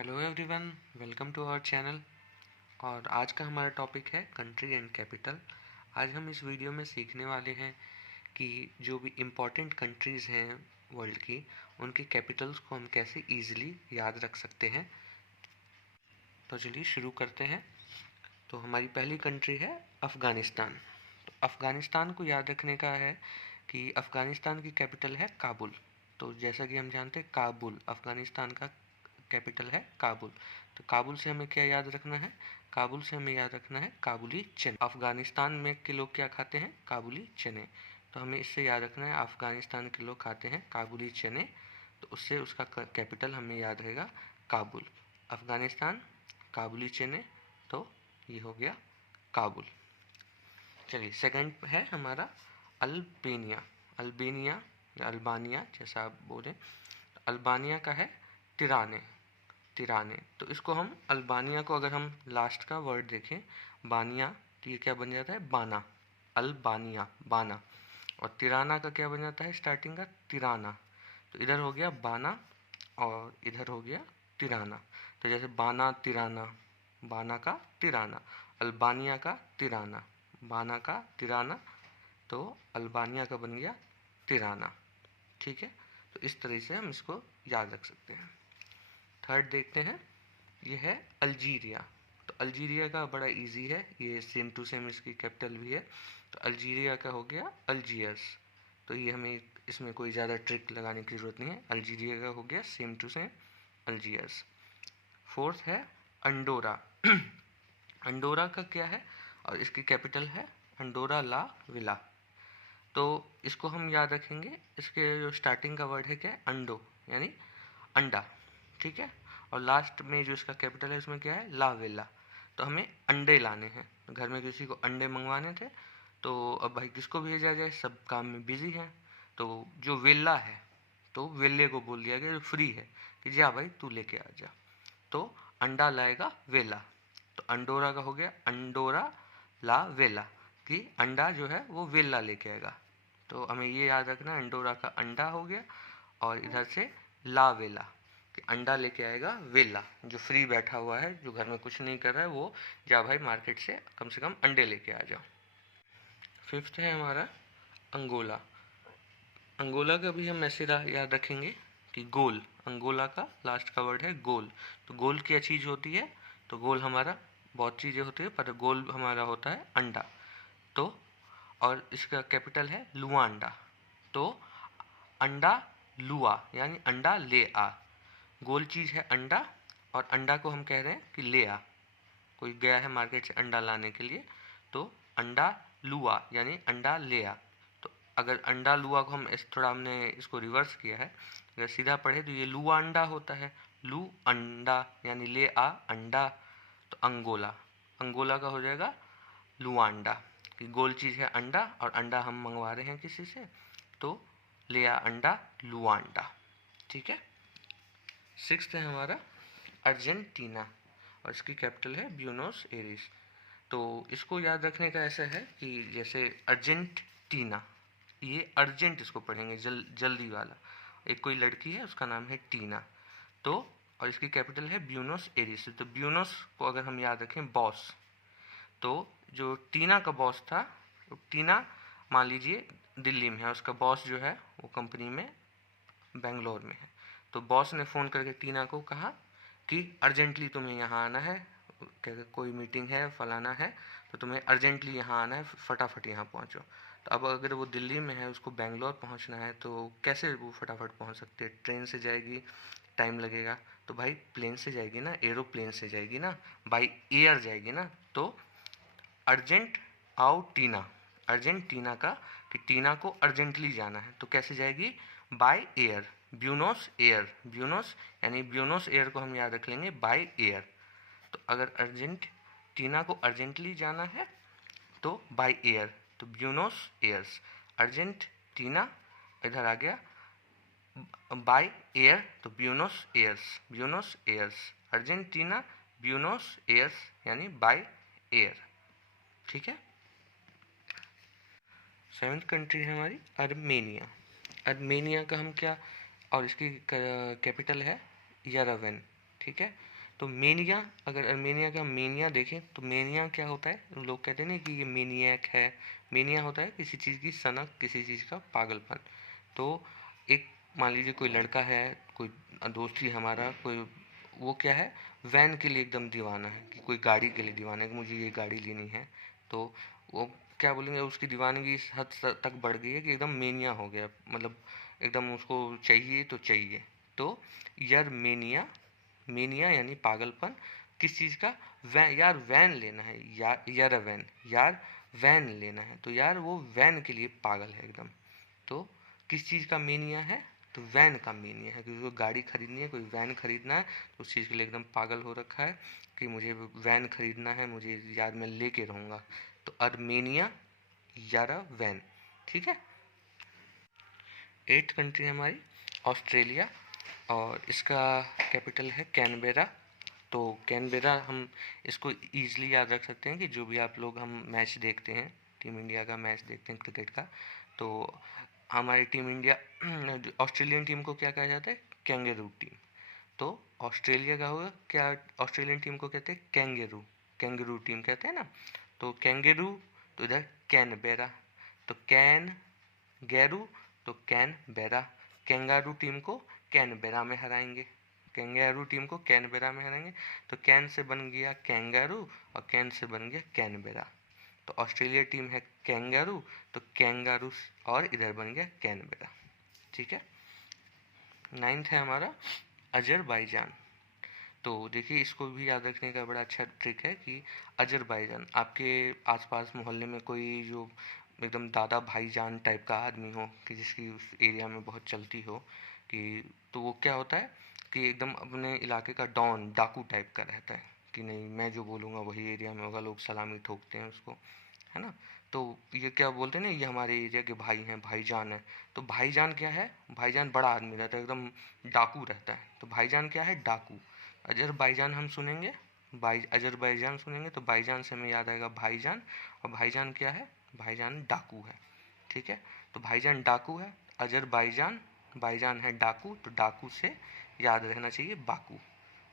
Hello everyone, welcome to our channel. और आज का हमारा टॉपिक है कंट्री एंड कैपिटल। आज हम इस वीडियो में सीखने वाले हैं कि जो भी इम्पोर्टेंट कंट्रीज़ हैं वर्ल्ड की, उनकी कैपिटल्स को हम कैसे इजीली याद रख सकते हैं। तो चलिए शुरू करते हैं। तो हमारी पहली कंट्री है अफ़गानिस्तान। तो अफ़गानिस्तान को याद रखने का है कि अफ़गानिस्तान की कैपिटल है काबुल। तो जैसा कि हम जानते हैं, काबुल अफ़गानिस्तान का कैपिटल है काबुल। तो काबुल से हमें क्या याद रखना है? काबुल से हमें याद रखना है काबुली चने। अफ़गानिस्तान में के लोग क्या खाते हैं? काबुली चने। तो हमें इससे याद रखना है अफ़गानिस्तान के लोग खाते हैं काबुली चने। तो उससे उसका कैपिटल हमें याद रहेगा काबुल। अफ़गानिस्तान, काबुली चने, तो ये हो गया काबुल। चलिए सेकंड है हमारा अल्बानिया। अल्बानिया या अल्बानिया जैसा आप बोलें। अल्बानिया का है तिराने। तिराने, तो इसको हम अल्बानिया को अगर हम लास्ट का वर्ड देखें बानिया, तो ये क्या बन जाता है? बाना। अल्बानिया बाना। और तिराना का क्या बन जाता है स्टार्टिंग का? तिराना। तो इधर हो गया बाना और इधर हो गया तिराना। तो जैसे बाना तिराना, बाना का तिराना, अल्बानिया का तिराना, बाना का तिराना, तो अल्बानिया का बन गया तिराना। ठीक है, तो इस तरह से हम इसको याद रख सकते हैं। थर्ड देखते हैं, ये है अल्जीरिया। तो अल्जीरिया का बड़ा इजी है, ये सेम टू सेम इसकी कैपिटल भी है। तो अल्जीरिया का हो गया अल्जीयर्स। तो ये हमें इसमें कोई ज़्यादा ट्रिक लगाने की ज़रूरत नहीं है। अल्जीरिया का हो गया same to same Algiers. Fourth है अंडोरा। अंडोरा का क्या है और इसकी कैपिटल है अंडोरा ला विला। तो इसको हम याद रखेंगे, इसके जो स्टार्टिंग का वर्ड है क्या है? अंडो, यानी अंडा। ठीक है, और लास्ट में जो इसका कैपिटल है उसमें क्या है? ला वेला। तो हमें अंडे लाने हैं, घर में किसी को अंडे मंगवाने थे। तो अब भाई किसको भेजा जाए? सब काम में बिजी हैं। तो जो वेला है, तो वेले को बोल दिया गया जो फ्री है कि जा भाई तू लेके आ जा। तो अंडा लाएगा वेला। तो अंडोरा का हो गया अंडोरा ला वेला, कि अंडा जो है वो वेला लेके आएगा। तो हमें ये याद रखना, अंडोरा का अंडा हो गया और इधर से ला वेला, कि अंडा लेके आएगा वेला, जो फ्री बैठा हुआ है, जो घर में कुछ नहीं कर रहा है, वो जा भाई मार्केट से कम अंडे लेके आ जाओ। फिफ्थ है हमारा अंगोला। अंगोला का भी हम ऐसे याद रखेंगे कि गोल। अंगोला का लास्ट का वर्ड है गोल। तो गोल क्या चीज़ होती है? तो गोल हमारा बहुत चीज़ें होती है, पर गोल हमारा होता है अंडा। तो और इसका कैपिटल है लुआंडा। तो अंडा लुआ, यानी अंडा ले आ। गोल चीज़ है अंडा, और अंडा को हम कह रहे हैं कि ले आ। कोई गया है मार्केट से अंडा लाने के लिए, तो अंडा लुआ यानी अंडा ले आ। तो अगर अंडा लुआ को हम इस थोड़ा हमने इसको रिवर्स किया है, अगर सीधा पढ़े तो ये लुआ अंडा होता है। लू अंडा यानी ले आ अंडा। तो अंगोला, अंगोला का हो जाएगा लुआंडा, कि गोल चीज़ है अंडा और अंडा हम मंगवा रहे हैं किसी से, तो ले आ अंडा लुआंडा। ठीक है। सिक्स्थ है हमारा अर्जेंटीना, और इसकी कैपिटल है ब्यूनोस एरिस। तो इसको याद रखने का ऐसा है कि जैसे अर्जेंटीना, ये अर्जेंट इसको पढ़ेंगे जल्दी वाला। एक कोई लड़की है उसका नाम है टीना, तो और इसकी कैपिटल है ब्यूनोस एरिस। तो ब्यूनोस को अगर हम याद रखें बॉस, तो जो टीना का बॉस था, तो टीना मान लीजिए दिल्ली में है, उसका बॉस जो है वो कंपनी में बेंगलोर में है। तो बॉस ने फ़ोन करके टीना को कहा कि अर्जेंटली तुम्हें यहाँ आना है, कोई मीटिंग है फलाना है, तो तुम्हें अर्जेंटली यहाँ आना है, फटाफट यहाँ पहुँचो। तो अब अगर वो दिल्ली में है, उसको बेंगलोर पहुँचना है, तो कैसे वो फटाफट पहुँच सकती है? ट्रेन से जाएगी, टाइम लगेगा। तो भाई प्लेन से जाएगी ना, एरोप्लेन से जाएगी ना, बाई एयर जाएगी ना। तो अर्जेंट आओ टीना, अर्जेंट टीना का, कि टीना को अर्जेंटली जाना है, तो कैसे जाएगी? By air, Buenos air. Buenos यानी ब्यूनोस एयर को हम याद रख लेंगे बाय एयर। तो अगर अर्जेंट टीना को अर्जेंटली जाना है तो बाय एयर, तो ब्यूनोस एयर्स। अर्जेंट टीना इधर आ गया बाय एयर, तो Buenos Aires, Buenos Aires. Argentina Buenos Aires यानी बाय एयर। ठीक है। सेवन्थ कंट्री है हमारी अर्मेनिया। अर्मेनिया का हम क्या, और इसकी कैपिटल है यरेवन। ठीक है, तो मेनिया, अगर अर्मेनिया का मेनिया देखें तो मेनिया क्या होता है, लोग कहते हैं ना कि ये मेनियक है। मेनिया होता है किसी चीज़ की सनक, किसी चीज़ का पागलपन। तो एक मान लीजिए कोई लड़का है, कोई दोस्त ही हमारा, कोई वो क्या है, वैन के लिए एकदम दीवाना है, कि कोई गाड़ी के लिए दीवाना है कि मुझे ये गाड़ी लेनी है। तो वो क्या बोलेंगे, उसकी दीवानगी इस हद तक बढ़ गई है कि एकदम मेनिया हो गया, मतलब एकदम उसको चाहिए तो चाहिए। तो यार मेनिया, मेनिया यानी पागलपन किस चीज़ का, वैन, यार वैन लेना है, यार वैन, यार वैन लेना है, तो यार वो वैन के लिए पागल है एकदम। तो किस चीज़ का मेनिया है, तो वैन का मेनिया है, क्योंकि उसको गाड़ी खरीदनी है, कोई वैन खरीदना है, तो उस चीज़ के लिए एकदम पागल हो रखा है कि मुझे वैन खरीदना है, मुझे यार मैं लेके रहूँगा। तो अर्मेनिया, यारा वैन। ठीक है। 8th कंट्री है हमारी ऑस्ट्रेलिया, और इसका कैपिटल है कैनबेरा। तो कैनबेरा हम इसको ईजिली याद रख सकते हैं कि जो भी आप लोग हम मैच देखते हैं, टीम इंडिया का मैच देखते हैं क्रिकेट का, तो हमारी टीम इंडिया ऑस्ट्रेलियन टीम को क्या कहा जाता है, कैंगेरू टीम। तो ऑस्ट्रेलिया का होगा क्या, ऑस्ट्रेलियन टीम को कहते हैं कैंगेरू, कैंगेरू टीम कहते हैं ना। तो कैंगेरू, तो इधर कैनबेरा, तो कैन गैरू, तो कैनबेरा। कैंगारू टीम को कैनबेरा में हराएंगे, कैंगारू टीम को कैनबेरा में हराएंगे। तो कैन से बन गया कैंगारू, और कैन से बन गया कैनबेरा। तो ऑस्ट्रेलिया टीम है कैंगारू, तो कैंगारू, और इधर बन गया कैनबेरा। ठीक है। 9th है हमारा अजरबैजान। तो देखिए इसको भी याद रखने का बड़ा अच्छा ट्रिक है कि अजरबैजान, आपके आसपास मोहल्ले में कोई जो एकदम दादा भाईजान टाइप का आदमी हो, कि जिसकी उस एरिया में बहुत चलती हो, कि तो वो क्या होता है कि एकदम अपने इलाके का डॉन, डाकू टाइप का रहता है, कि नहीं मैं जो बोलूँगा वही एरिया में होगा, लोग सलामी ठोकते हैं उसको, है ना। तो ये क्या बोलते हैं ना, ये हमारे एरिया के भाई हैं, भाईजान है। तो भाईजान क्या है, भाईजान बड़ा आदमी रहता है, एकदम डाकू रहता है, तो भाईजान क्या है, डाकू। अजरबैजान हम सुनेंगे, अजरबैजान सुनेंगे तो भाईजान से हमें याद आएगा भाईजान, और भाईजान क्या है, भाईजान डाकू है। ठीक है। तो भाईजान डाकू है, अजरबैजान, भाईजान है डाकू, तो डाकू से याद रहना चाहिए बाकू।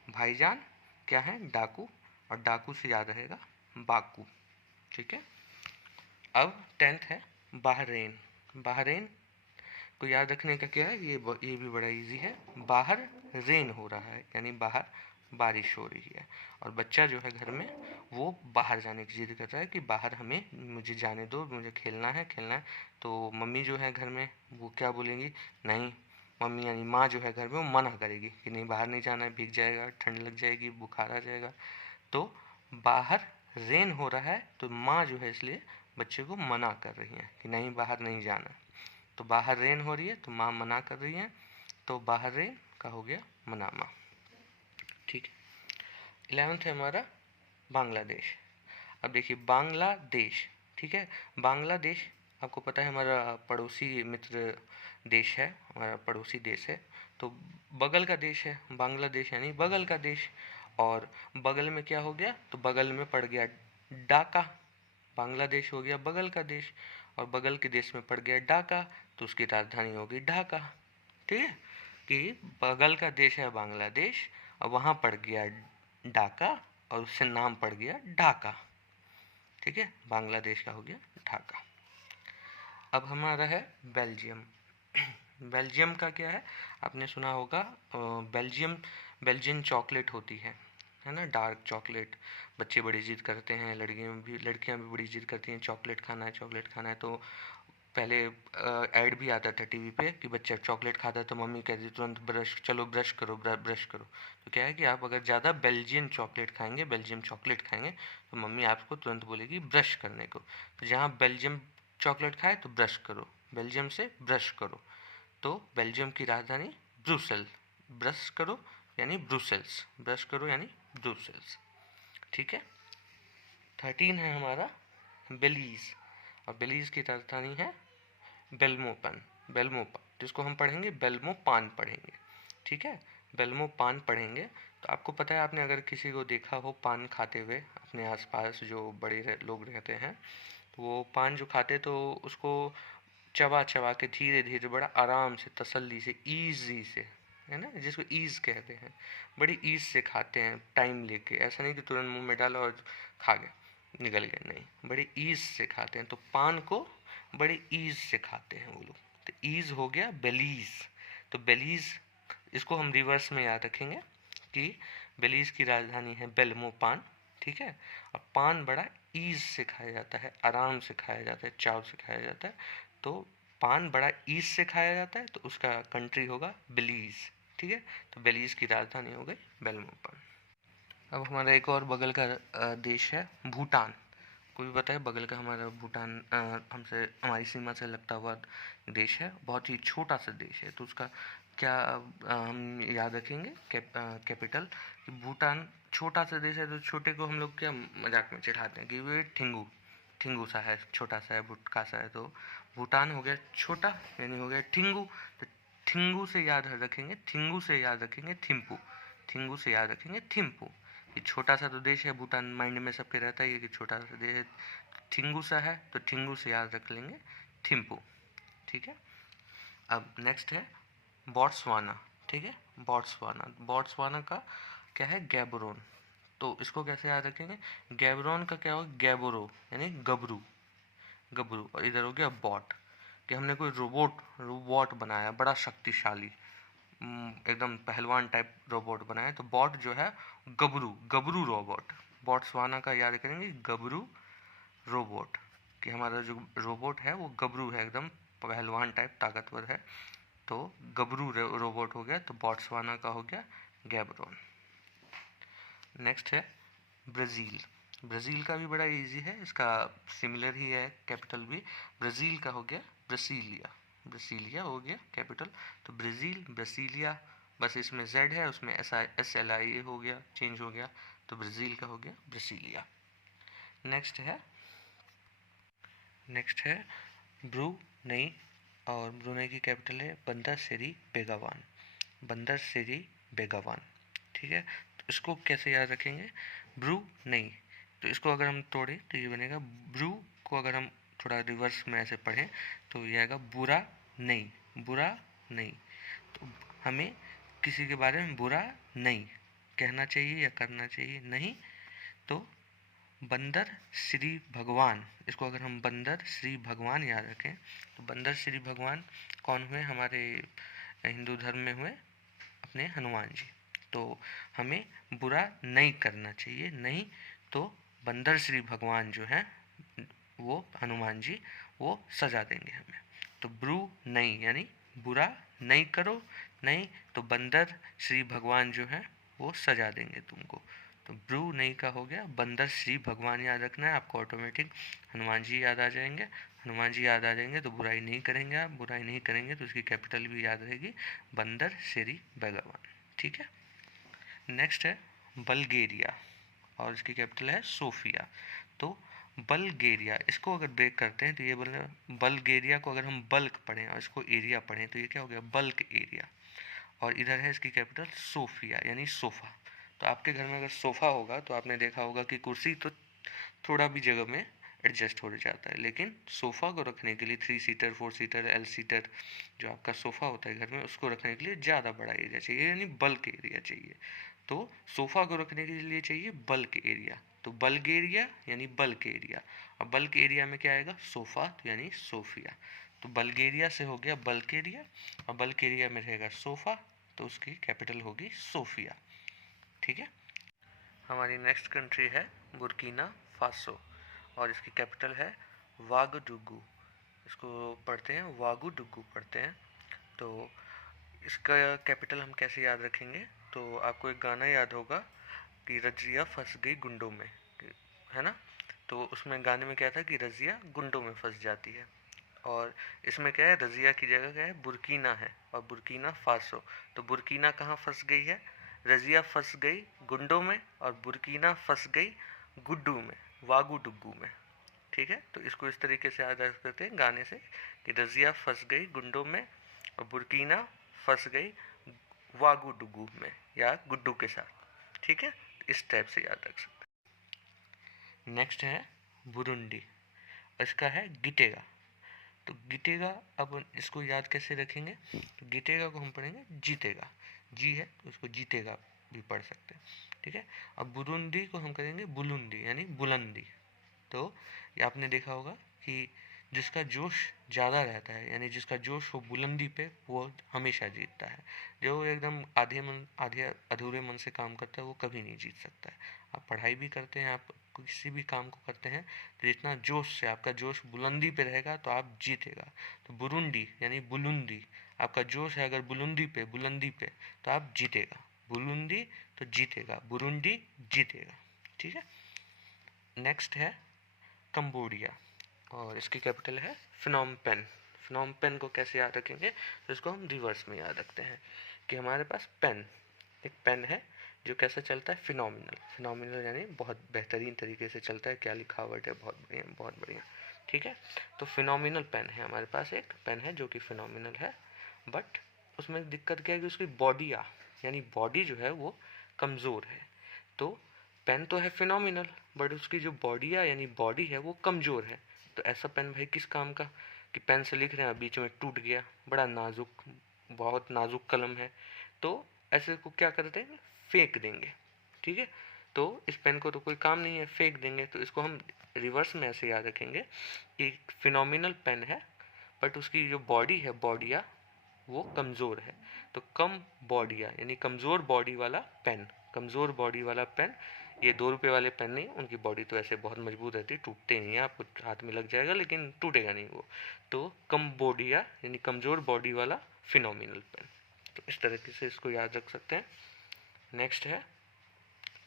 भाईजान क्या है, डाकू, और डाकू से याद रहेगा बाकू। ठीक है। अब 10th है बहरीन। बहरीन को याद रखने का क्या है, ये भी बड़ा इजी है। बाहर रेन हो रहा है, यानी बाहर बारिश हो रही है, और बच्चा जो है घर में वो बाहर जाने की जिद कर रहा है कि बाहर हमें, मुझे जाने दो, मुझे खेलना है, खेलना है। तो मम्मी जो है घर में वो क्या बोलेंगी, नहीं, मम्मी यानी माँ जो है घर में वो मना करेगी कि नहीं बाहर नहीं जाना है, भीग जाएगा, ठंड लग जाएगी, बुखार आ जाएगा। तो बाहर रेन हो रहा है, तो माँ जो है इसलिए बच्चे को मना कर रही है कि नहीं बाहर नहीं जाना। तो बाहर रेन हो रही है तो माँ मना कर रही है, तो बाहर रेन का हो गया मनामा। ठीक है। 11th है हमारा बांग्लादेश। अब देखिए बांग्लादेश, ठीक है, बांग्लादेश आपको पता है हमारा पड़ोसी मित्र देश है, हमारा पड़ोसी देश है। तो बगल का देश है बांग्लादेश, यानी बगल का देश। और बगल में क्या हो गया, तो बगल में पड़ गया ढाका, बांग्लादेश हो गया बगल का देश, और बगल के देश में पड़ गया ढाका, तो उसकी राजधानी होगी ढाका। ठीक है, कि बगल का देश है बांग्लादेश, और वहाँ पड़ गया ढाका, और उससे नाम पड़ गया ढाका। ठीक है, बांग्लादेश का हो गया ढाका। अब हमारा है बेल्जियम। बेल्जियम का क्या है, आपने सुना होगा, बेल्जियन चॉकलेट होती है ना, डार्क चॉकलेट। बच्चे बड़ी जिद करते हैं, लड़कियां भी बड़ी जिद करती हैं, चॉकलेट खाना है, चॉकलेट खाना है। तो पहले ऐड भी आता था टीवी पे कि बच्चा चॉकलेट खाता है तो मम्मी कहती तुरंत ब्रश, चलो ब्रश करो, ब्रश करो। तो क्या है कि आप अगर ज़्यादा बेल्जियन चॉकलेट खाएंगे, बेल्जियम चॉकलेट खाएंगे, तो मम्मी आपको तुरंत बोलेगी ब्रश करने को। तो जहाँ बेल्जियम चॉकलेट खाए तो ब्रश करो, बेल्जियम से ब्रश करो। तो बेल्जियम की राजधानी ब्रुसेल, ब्रश करो यानी ब्रुसेल्स, ब्रश करो यानी ब्रुसेल्स। ठीक है। 13 है हमारा बेलीज, और बेलीज की राजधानी है बेल्मोपन, बेल्मोपा, जिसको हम पढ़ेंगे बेल्मोपान पढ़ेंगे। ठीक है, बेल्मोपान पढ़ेंगे। तो आपको पता है, आपने अगर किसी को देखा हो पान खाते हुए, अपने आसपास जो लोग रहते हैं, तो वो पान जो खाते तो उसको चबा चबा के धीरे धीरे बड़ा आराम से, तसल्ली से, ईजी से है ना, जिसको ईज कहते हैं। बड़ी ईज से खाते हैं, टाइम लेके, ऐसा नहीं कि तुरंत मुंह में डाला और खा गए, निकल गए, नहीं, बड़ी ईज से खाते हैं। तो पान को बड़ी ईज से खाते हैं वो लोग। तो ईज हो गया बेलीज। तो बेलीज, इसको हम रिवर्स में याद रखेंगे कि बेलीज की राजधानी है बेल्मोपान, ठीक है। अब पान बड़ा ईज से खाया जाता है, आराम से खाया जाता है, चाव से खाया जाता है। तो पान बड़ा ईज से खाया जाता है, तो उसका कंट्री होगा बेलीज, ठीक है। तो बेलीज की राजधानी हो गई बेल्मोपान। अब हमारा एक और बगल का देश है भूटान। कोई बताए, बगल का हमारा भूटान हमसे, हमारी सीमा से लगता हुआ देश है, बहुत ही छोटा सा देश है। तो उसका क्या हम याद रखेंगे कैपिटल, कि भूटान छोटा सा देश है। तो छोटे को हम लोग क्या मजाक में चिढ़ाते हैं कि वे ठिंगू, ठिंगू सा है, छोटा सा है, भुटका सा है। तो भूटान हो गया छोटा, यानी हो गया ठिंगू। तो ठिंगू से याद रखेंगे, ठिंगू से याद रखेंगे थिम्पू, ठिंगू से याद रखेंगे थिम्पू। कि छोटा सा तो देश है भूटान, माइंड में सबके रहता ही है कि छोटा सा देश है, ठिंगू सा है, तो ठिंगू से याद रख लेंगे थिम्पू, ठीक है। अब नेक्स्ट है बॉट्सवाना, ठीक है। बॉट्सवाना, बॉट्सवाना का क्या है, गैबरोन। तो इसको कैसे याद रखेंगे, गैबरोन का क्या होगा, गैबोरो यानी गबरू, गबरू। और इधर हो गया बॉट, कि हमने कोई रोबोट रोबोट बनाया बड़ा शक्तिशाली, एकदम पहलवान टाइप रोबोट बनाया। तो बॉट जो है गबरू, गबरू रोबोट। बॉट्सवाना का याद करेंगे गबरू रोबोट, कि हमारा जो रोबोट है वो गबरू है, एकदम पहलवान टाइप ताकतवर है। तो गबरू रोबोट हो गया, तो बॉट्सवाना का हो गया गैबरोन। नेक्स्ट है ब्राज़ील। ब्राज़ील का भी बड़ा इजी है, इसका सिमिलर ही है कैपिटल भी। ब्राज़ील का हो गया ब्रासीलिया, ब्रासीलिया हो गया कैपिटल। तो ब्राज़ील, ब्रासीलिया, बस इसमें जेड है, उसमें SLIA हो गया, चेंज हो गया। तो ब्राज़ील का हो गया ब्रासीलिया। नेक्स्ट है, नेक्स्ट है ब्रूनेई, और ब्रूनेई की कैपिटल है बंदर सेरी बेगावान, बंदर सेरी बेगावान, ठीक है। तो इसको कैसे याद रखेंगे, ब्रू नहीं, तो इसको अगर हम तोड़ें तो ये बनेगा ब्रू, को अगर हम थोड़ा रिवर्स में ऐसे पढ़ें तो ये आएगा बुरा नहीं, बुरा नहीं। तो हमें किसी के बारे में बुरा नहीं कहना चाहिए या करना चाहिए, नहीं। तो बंदर श्री भगवान, इसको अगर हम बंदर श्री भगवान याद रखें, तो बंदर श्री भगवान कौन हुए, हमारे हिंदू धर्म में हुए अपने हनुमान जी। तो हमें बुरा नहीं करना चाहिए, नहीं। तो बंदर श्री भगवान जो है वो हनुमान जी, वो सजा देंगे हमें। तो ब्रू नहीं यानी बुरा नहीं करो, नहीं। तो बंदर श्री भगवान जो है वो सजा देंगे तुमको। तो ब्रू नहीं का हो गया बंदर श्री भगवान, याद रखना है आपको, ऑटोमेटिक हनुमान जी याद आ जाएंगे। हनुमान जी याद आ जाएंगे तो बुराई नहीं करेंगे, आप बुराई नहीं करेंगे तो उसकी कैपिटल भी याद रहेगी बंदर श्री भगवान, ठीक है। नेक्स्ट है बल्गेरिया, और इसकी कैपिटल है सोफिया। तो बल्गेरिया, इसको अगर ब्रेक करते हैं तो ये बोले, बल्गेरिया को अगर हम बल्क पढ़ें और इसको एरिया पढ़ें तो ये क्या हो गया, बल्क एरिया। और इधर है इसकी कैपिटल सोफिया यानी सोफ़ा। तो आपके घर में अगर सोफ़ा होगा तो आपने देखा होगा कि कुर्सी तो थोड़ा भी जगह में एडजस्ट हो जाता है, लेकिन सोफ़ा को रखने के लिए 3 सीटर 4 सीटर L सीटर जो आपका सोफ़ा होता है घर में, उसको रखने के लिए ज़्यादा बड़ा एरिया चाहिए, यानी बल्क एरिया चाहिए। तो सोफ़ा को रखने के लिए चाहिए बल्क एरिया। तो बल्गेरिया यानी बल्क एरिया, और बल्क एरिया में क्या आएगा, सोफ़ा, तो यानी सोफिया। तो बल्गेरिया से हो गया बल्क एरिया, और बल्क एरिया में रहेगा सोफ़ा, तो उसकी कैपिटल होगी सोफिया, ठीक है। हमारी नेक्स्ट कंट्री है बुर्किना फासो, और इसकी कैपिटल है वागडुगु। इसको पढ़ते हैं वागुडुगु पढ़ते हैं। तो इसका कैपिटल हम कैसे याद रखेंगे, तो आपको एक गाना याद होगा कि रजिया फंस गई गुंडों में, है ना। तो उसमें गाने में क्या था कि रजिया गुंडों में फंस जाती है, और इसमें क्या है, रजिया की जगह क्या है, बुर्किना है, और बुर्किना फासो। तो बुर्किना कहाँ फंस गई है, रजिया फंस गई गुंडों में, और बुर्किना फंस गई गुड्डू में, वागू डुग्गू में, ठीक है। तो इसको इस तरीके से याद रख सकते हैं गाने से कि रजिया फंस गई गुंडों में और बुर्किना फंस गई वागू डुग्गू में या गुड्डू के साथ, ठीक है। इस टाइप से याद रख सकते हैं। नेक्स्ट है बुरुंडी, इसका है गिटेगा। तो गिटेगा, अब इसको याद कैसे रखेंगे, तो गिटेगा को हम पढ़ेंगे जीतेगा, जी है तो इसको जीतेगा भी पढ़ सकते हैं, ठीक है। अब बुरुंडी को हम करेंगे बुलुंडी यानी बुलंदी। तो ये आपने देखा होगा कि जिसका जोश ज़्यादा रहता है यानी जिसका जोश हो बुलंदी पे, वो हमेशा जीतता है। जो एकदम आधे अधूरे मन से काम करता है वो कभी नहीं जीत सकता है। आप पढ़ाई भी करते हैं, आप किसी भी काम को करते हैं, तो जितना जोश से आपका जोश बुलंदी पे रहेगा तो आप जीतेगा। तो बुरुंडी यानी बुलुंदी, आपका जोश है अगर बुलंदी पे तो आप जीतेगा। बुलुंदी तो जीतेगा, बुरुंडी जीतेगा, ठीक है। नेक्स्ट है कंबोडिया और इसकी कैपिटल है फिनोम पेन। फिनोम पेन को कैसे याद रखेंगे, तो इसको हम रिवर्स में याद रखते हैं कि हमारे पास एक पेन है जो कैसा चलता है, फिनोमिनल। फिनोमिनल यानी बहुत बेहतरीन तरीके से चलता है, क्या लिखावट है, बहुत बढ़िया बहुत बढ़िया, ठीक है। तो फिनोमिनल पेन है हमारे पास, एक पेन है जो कि फिनोमिनल है, बट उसमें दिक्कत क्या है कि उसकी यानी बॉडी जो है वो कमज़ोर है। तो पेन तो है फिनोमिनल बट उसकी जो यानी बॉडी है वो कमज़ोर है। तो ऐसा पेन भाई किस काम का कि पेन से लिख रहे हैं बीच में टूट गया, बड़ा नाजुक, बहुत नाजुक कलम है, तो ऐसे को क्या करते हैं, फेंक देंगे, ठीक है। तो इस पेन को तो कोई काम नहीं है, फेंक देंगे। तो इसको हम रिवर्स में ऐसे याद रखेंगे कि फिनोमिनल पेन है बट उसकी जो बॉडी है, बॉडिया वो कमज़ोर है। तो कम बॉडिया यानी कमज़ोर बॉडी वाला पेन, कमज़ोर बॉडी वाला पेन। ये 2 रुपये वाले पेन नहीं, उनकी बॉडी तो ऐसे बहुत मजबूत रहती है, टूटते नहीं है, आपको हाथ में लग जाएगा लेकिन टूटेगा नहीं वो। तो कम बॉडिया यानी कमज़ोर बॉडी वाला फिनोमिनल पेन। तो इस तरीके से इसको याद रख सकते हैं। नेक्स्ट है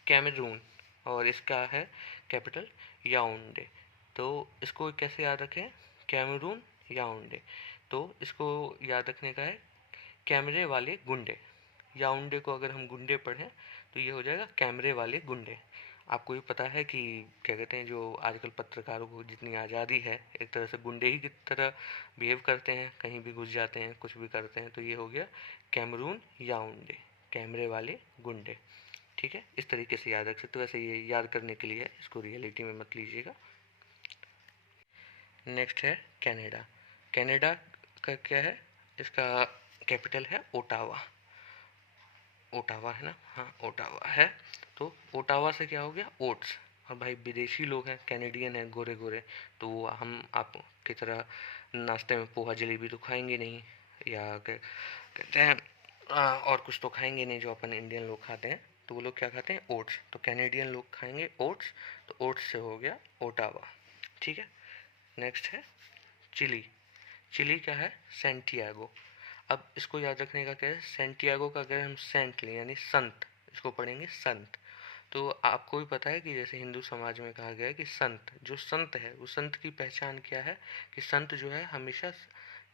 कैमरून और इसका है कैपिटल याओंडे। तो इसको कैसे याद रखें, कैमरून याओंडे। तो इसको याद रखने का है कैमरे वाले गुंडे। याओंडे को अगर हम गुंडे पढ़ें तो ये हो जाएगा कैमरे वाले गुंडे। आपको ये पता है कि क्या कहते हैं, जो आजकल पत्रकारों को जितनी आज़ादी है, एक तरह से गुंडे ही की तरह बिहेव करते हैं, कहीं भी घुस जाते हैं, कुछ भी करते हैं। तो ये हो गया कैमरून याओंडे, कैमरे वाले गुंडे, ठीक है। इस तरीके से याद रख सकते हो, वैसे ये याद करने के लिए है, इसको रियलिटी में मत लीजिएगा। नेक्स्ट है कनाडा। कनाडा का क्या है, इसका कैपिटल है ओटावा। ओटावा है ना, हाँ ओटावा है। तो ओटावा से क्या हो गया, ओट्स। और भाई विदेशी लोग हैं, कैनेडियन हैं, गोरे गोरे, तो वो हम आप की तरह नाश्ते में पोहा जलेबी तो खाएंगे नहीं, या कहते हैं और कुछ तो खाएंगे नहीं जो अपन इंडियन लोग खाते हैं। तो वो लोग क्या खाते हैं, ओट्स। तो कैनेडियन लोग खाएंगे ओट्स, तो ओट्स से हो गया ओटावा, ठीक है। नेक्स्ट है चिली। चिली क्या है, सेंटियागो। अब इसको याद रखने का क्या है, सेंटियागो का अगर हम सेंट लें यानी संत, इसको पढ़ेंगे संत। तो आपको भी पता है कि जैसे हिंदू समाज में कहा गया है कि संत, जो संत है वो संत की पहचान क्या है, कि संत जो है हमेशा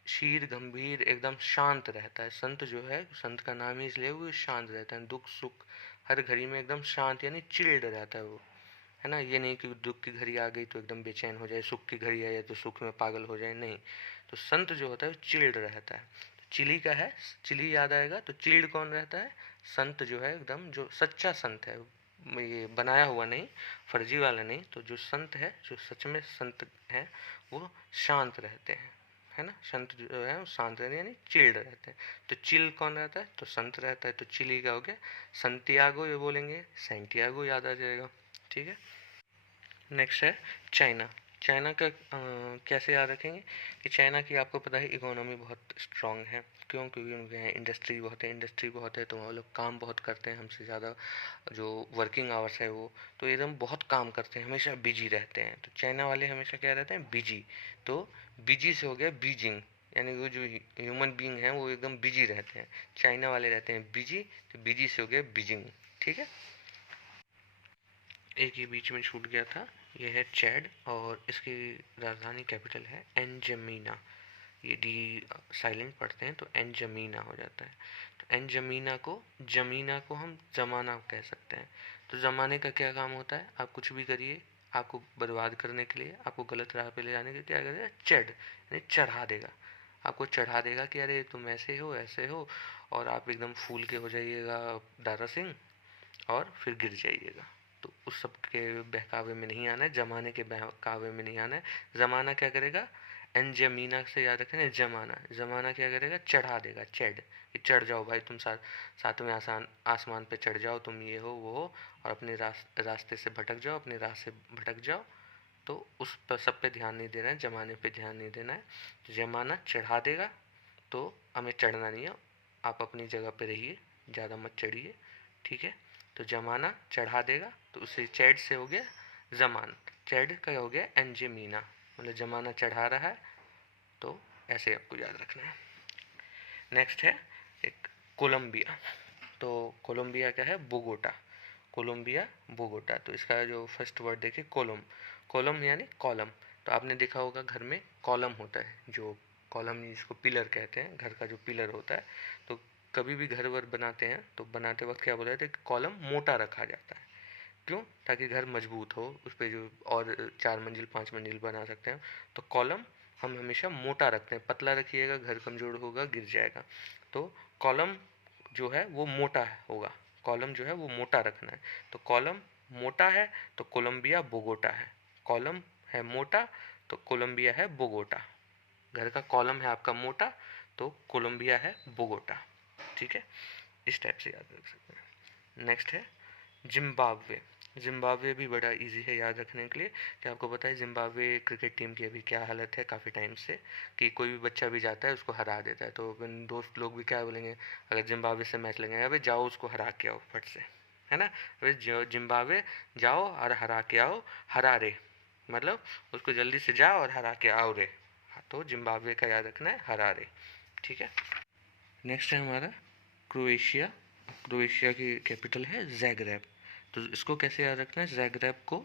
शीर गंभीर एकदम शांत रहता है। संत जो है, संत का नाम ही इसलिए वो शांत रहता है, दुख सुख हर घड़ी में एकदम शांत यानी चिल्ड रहता है वो, है ना। ये नहीं कि दुख की घड़ी आ गई तो एकदम बेचैन हो जाए, सुख की घड़ी आई तो सुख में पागल हो जाए, नहीं। तो संत जो होता है वो चिल्ड रहता है। तो चिली का है, चिली याद आएगा तो चिल्ड कौन रहता है, संत जो है एकदम, जो सच्चा संत है, ये बनाया हुआ नहीं, फर्जी वाला नहीं। तो जो संत है, जो सच में संत है, वो शांत रहते हैं, है ना। संत जो है वो शांत रहते हैं यानी चिल्ड रहते हैं। तो चिल कौन रहता है, तो संत रहता है। तो चिली का हो गया संतियागो, ये बोलेंगे सेंटियागो याद आ जाएगा, ठीक है। नेक्स्ट है चाइना। चाइना का कैसे याद रखेंगे कि चाइना की आपको पता है इकोनॉमी बहुत स्ट्रांग है, क्यों, क्योंकि उनके यहाँ इंडस्ट्री बहुत है, तो वो लोग काम बहुत करते हैं हमसे ज़्यादा, जो वर्किंग आवर्स है वो, तो एकदम बहुत काम करते हैं, हमेशा बिजी रहते हैं। तो चाइना वाले हमेशा क्या रहते हैं, बिजी। तो बिजी से हो गया बीजिंग, यानी वो जो ह्यूमन बींग हैं वो एकदम बिजी रहते हैं। चाइना वाले रहते हैं बिजी, तो बिजी से हो गया बीजिंग, ठीक है। एक ही बीच में छूट गया था, ये है चैड और इसकी राजधानी कैपिटल है एनजमीना। ये डी साइलेंट पढ़ते हैं तो एनजमीना हो जाता है। तो एनजमीना को, जमीना को हम जमाना कह सकते हैं। तो जमाने का क्या काम होता है, आप कुछ भी करिए, आपको बर्बाद करने के लिए, आपको गलत राह पे ले जाने के लिए क्या करेगा, चैड यानी चढ़ा देगा, आपको चढ़ा देगा कि अरे तुम ऐसे हो ऐसे हो, और आप एकदम फूल के हो जाइएगा दारा सिंह, और फिर गिर जाइएगा। तो उस सब के बहकावे में नहीं आना है, जमाने के बहकावे में नहीं आना है। ज़माना क्या करेगा, एंजमीना से याद रखें जमाना, जमाना क्या करेगा, चढ़ा देगा, चढ़, चढ़ जाओ भाई तुम सातवें आसमान पे चढ़ जाओ, तुम ये हो वो हो, और अपने रास्ते से भटक जाओ, अपने राह से भटक जाओ। तो उस पर सब पे ध्यान नहीं देना है, जमाने पे ध्यान नहीं देना है। तो जमाना चढ़ा देगा, तो हमें चढ़ना नहीं है, आप अपनी जगह पे रहिए, ज़्यादा मत चढ़िए, ठीक है। तो जमाना चढ़ा देगा, तो उसे चैड से हो गया जमान, चैड का हो गया एंजेमीना, मतलब जमाना चढ़ा रहा है। तो ऐसे आपको याद रखना है। नेक्स्ट है एक कोलंबिया। तो कोलंबिया क्या है, बोगोटा, कोलंबिया बोगोटा। तो इसका जो फर्स्ट वर्ड देखिए कोलम, कोलम यानी कॉलम। तो आपने देखा होगा घर में कॉलम होता है, जो कॉलम जिसको पिलर कहते हैं, घर का जो पिलर होता है। तो कभी भी घर वर बनाते हैं तो बनाते वक्त क्या बोला जाता है कि कॉलम मोटा रखा जाता है। क्यों, ताकि घर मजबूत हो, उस पर जो और 4 मंजिल 5 मंजिल बना सकते हैं। तो कॉलम हम हमेशा मोटा रखते हैं, पतला रखिएगा घर कमज़ोर होगा, गिर जाएगा। तो कॉलम जो है वो मोटा होगा, कॉलम जो है वो मोटा रखना है। तो कॉलम मोटा है तो कोलंबिया बोगोटा है, कॉलम है मोटा तो कोलंबिया है बोगोटा। घर का कॉलम है आपका मोटा तो कोलंबिया है बोगोटा, ठीक है। इस टाइप से याद रख सकते हैं। नेक्स्ट है जिम्बाब्वे। जिम्बाब्वे भी बड़ा इजी है याद रखने के लिए। कि आपको पता है जिम्बाब्वे क्रिकेट टीम की अभी क्या हालत है काफ़ी टाइम से, कि कोई भी बच्चा भी जाता है उसको हरा देता है। तो अपन दोस्त लोग भी क्या बोलेंगे, अगर जिम्बाब्वे से मैच लगेगा, अबे जाओ उसको हरा के आओ फट से, है ना, अबे जिम्बाब्वे जाओ और हरा के आओ, हरा रे, मतलब उसको जल्दी से जाओ और हरा के आओ रे। तो जिम्बाब्वे का याद रखना है, हरा रे, ठीक है। नेक्स्ट है हमारा क्रोएशिया। क्रोएशिया की कैपिटल है ज़ैग्रेब। तो इसको कैसे याद रखना है, ज़ैग्रेब को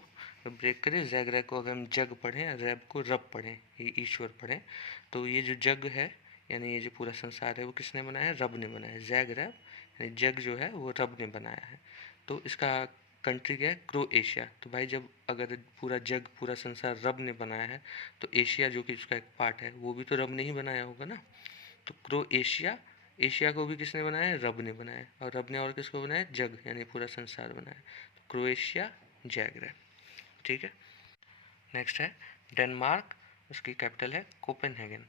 ब्रेक करें, ज़ैग्रेब को अगर हम जग पढ़ें, रैब को रब पढ़ें, ये ईश्वर पढ़ें। तो ये जो जग है यानी ये जो पूरा संसार है वो किसने बनाया है, रब ने बनाया है। ज़ैग्रेब यानी जग जो है वो रब ने बनाया है। तो इसका कंट्री क्या है, क्रोएशिया। तो भाई जब अगर पूरा जग पूरा संसार रब ने बनाया है, तो एशिया जो कि उसका एक पार्ट है वो भी तो रब ने ही बनाया होगा ना। तो क्रोएशिया, एशिया को भी किसने बनाया है, रब ने बनाया है। और रब ने और किसको बनाया है, जग यानी पूरा संसार बनाया है। तो क्रोएशिया जैग्रेब, ठीक है। नेक्स्ट है डेनमार्क, उसकी कैपिटल है कोपेनहेगन।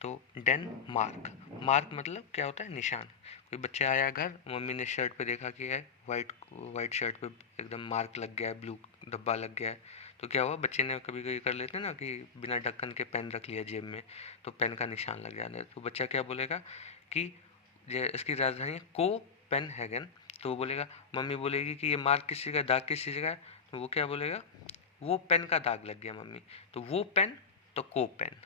तो डेनमार्क, मार्क मतलब क्या होता है, निशान। कोई बच्चा आया घर, मम्मी ने शर्ट पे देखा कि है वाइट वाइट शर्ट पे एकदम मार्क लग गया है, ब्लू धब्बा लग गया है। तो क्या हुआ, बच्चे ने कभी कभी कर लेते हैं ना कि बिना ढक्कन के पेन रख लिया जेब में, तो पेन का निशान लग जाता है। तो बच्चा क्या बोलेगा कि इसकी राजधानी है कोपेनहेगन। तो वो बोलेगा, मम्मी बोलेगी कि ये मार्क किस चीज़ का, दाग किस चीज़ का है। तो वो क्या बोलेगा, वो पेन का दाग लग गया मम्मी। तो वो पेन तो को पेन।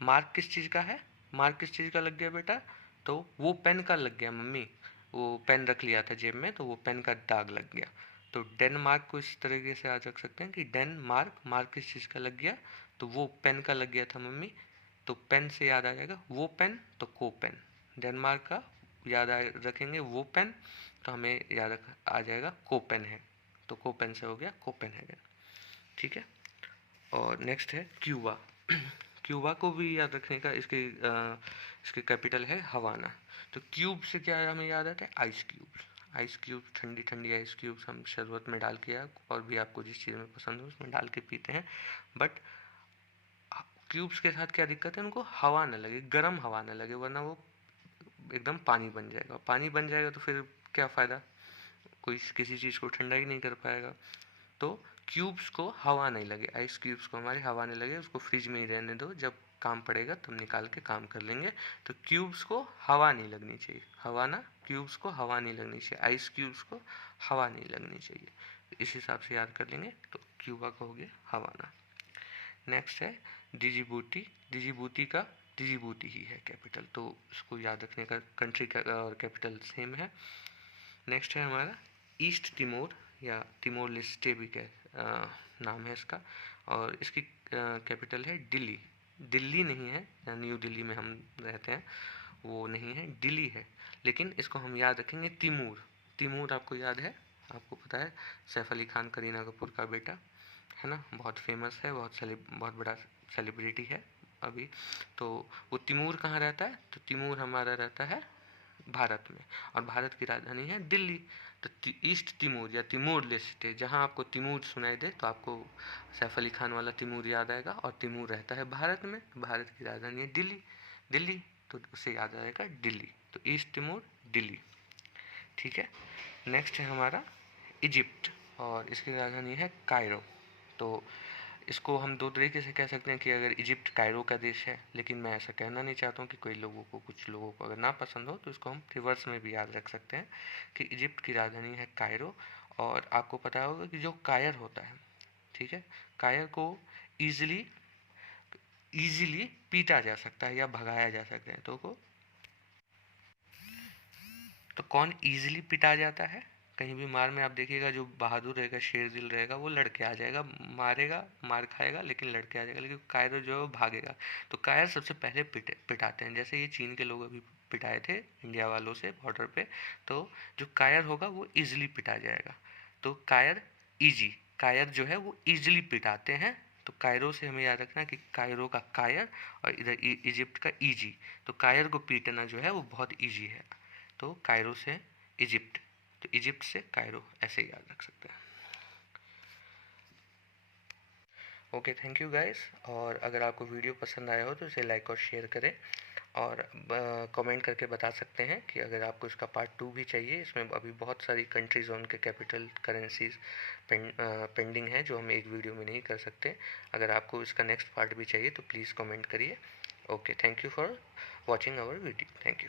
मार्क किस चीज़ का है, मार्क किस चीज़ का लग गया बेटा, तो वो पेन का लग गया मम्मी, वो पेन रख लिया था जेब में तो वो पेन का दाग लग गया। तो डेनमार्क को इस तरीके से आज रख सकते हैं कि डेनमार्क, मार्क किस चीज़ का लग गया, तो वो पेन का लग गया था मम्मी। तो पेन से याद आ जाएगा वो पेन तो को पेन। डेनमार्क का याद रखेंगे वो पेन, तो हमें याद आ जाएगा कोपेन है। तो कोपेन से हो गया कोपेनहेगन, ठीक है। और नेक्स्ट है क्यूबा। क्यूबा को भी याद रखने का, इसकी कैपिटल है हवाना। तो क्यूब से क्या हमें याद आता है, आइस क्यूब्स। आइस क्यूब, ठंडी ठंडी आइस क्यूब्स हम शरबत में डाल के और भी आपको जिस चीज़ में पसंद हो उसमें डाल के पीते हैं। बट क्यूब्स के साथ क्या दिक्कत है, उनको हवा न लगे, गर्म हवा न लगे, वरना वो एकदम पानी बन जाएगा। पानी बन जाएगा तो फिर क्या फ़ायदा, कोई किसी चीज़ को ठंडा ही नहीं कर पाएगा। तो क्यूब्स को हवा नहीं लगे, आइस क्यूब्स को हमारी हवा नहीं लगे, उसको फ्रिज में ही रहने दो, जब काम पड़ेगा तब निकाल के काम कर लेंगे। तो क्यूब्स को हवा नहीं लगनी चाहिए, हवा ना, क्यूब्स को हवा नहीं लगनी चाहिए, आइस क्यूब्स को हवा नहीं लगनी चाहिए। इस हिसाब से याद कर लेंगे। तो क्यूबा का हो गया हवाना। नेक्स्ट है डिजिबूटी। डिजिबूटी का डिजिबूटी ही है कैपिटल, तो इसको याद रखने का, कंट्री का और कैपिटल सेम है। नेक्स्ट है हमारा ईस्ट तिमोर या तिमोर लेस्टे भी नाम है इसका। और इसकी कैपिटल है दिल्ली। दिल्ली नहीं है, न्यू दिल्ली में हम रहते हैं वो नहीं है, दिल्ली है। लेकिन इसको हम याद रखेंगे तिमूर। तिमूर आपको याद है, आपको पता है सैफ अली खान करीना कपूर का बेटा है ना, बहुत फेमस है, बहुत बड़ा सेलिब्रिटी है अभी। तो वो तिमूर कहाँ रहता है, तो तिमूर हमारा रहता है भारत में, और भारत की राजधानी है दिल्ली। तो ईस्ट तिमूर या तिमूर लेस्टे, जहाँ आपको तिमूर सुनाई दे तो आपको सैफ अली खान वाला तिमूर याद आएगा। और तिमूर रहता है भारत में, भारत की राजधानी है दिल्ली, दिल्ली तो उससे याद आएगा दिल्ली। तो ईस्ट तिमूर दिल्ली, ठीक है। नेक्स्ट है हमारा इजिप्ट, और इसकी राजधानी है कायरो। तो इसको हम दो तरीके से कह सकते हैं कि अगर इजिप्ट कायरो का देश है, लेकिन मैं ऐसा कहना नहीं चाहता हूँ कि कोई लोगों को, कुछ लोगों को अगर ना पसंद हो तो इसको हम रिवर्स में भी याद रख सकते हैं कि इजिप्ट की राजधानी है कायरो। और आपको पता होगा कि जो कायर होता है, ठीक है, कायर को ईजिली पीटा जा सकता है या भगाया जा सकता है। तो कौन ईजिली पिटा जाता है? कहीं भी मार में आप देखिएगा जो बहादुर रहेगा, शेर दिल रहेगा, वो लड़के आ जाएगा, मारेगा, मार खाएगा लेकिन लड़के आ जाएगा। लेकिन कायर जो है वो भागेगा। तो कायर सबसे पहले पिटाते हैं। जैसे ये चीन के लोग अभी पिटाए थे इंडिया वालों से बॉर्डर पे, तो जो कायर होगा वो ईजिली पिटा जाएगा। तो कायर ईजी, कायर जो है वो ईजिली पिटाते हैं। तो कायरो से हमें याद रखना कि कायरो का कायर और इधर इजिप्ट का ईजी। तो कायर को पीटना जो है वो बहुत ईजी है। तो कायरो से इजिप्ट, तो इजिप्ट से कायरो, ऐसे ही याद रख सकते हैं। Okay, thank you guys. और अगर आपको वीडियो पसंद आया हो तो इसे लाइक और शेयर करें, और कमेंट करके बता सकते हैं कि अगर आपको इसका पार्ट 2 भी चाहिए। इसमें अभी बहुत सारी कंट्रीज़ और उनके कैपिटल, करेंसीज पेंडिंग है जो हम एक वीडियो में नहीं कर सकते। अगर आपको इसका नेक्स्ट पार्ट भी चाहिए तो प्लीज़ कमेंट करिए। Okay, thank you for watching our video. Thank you.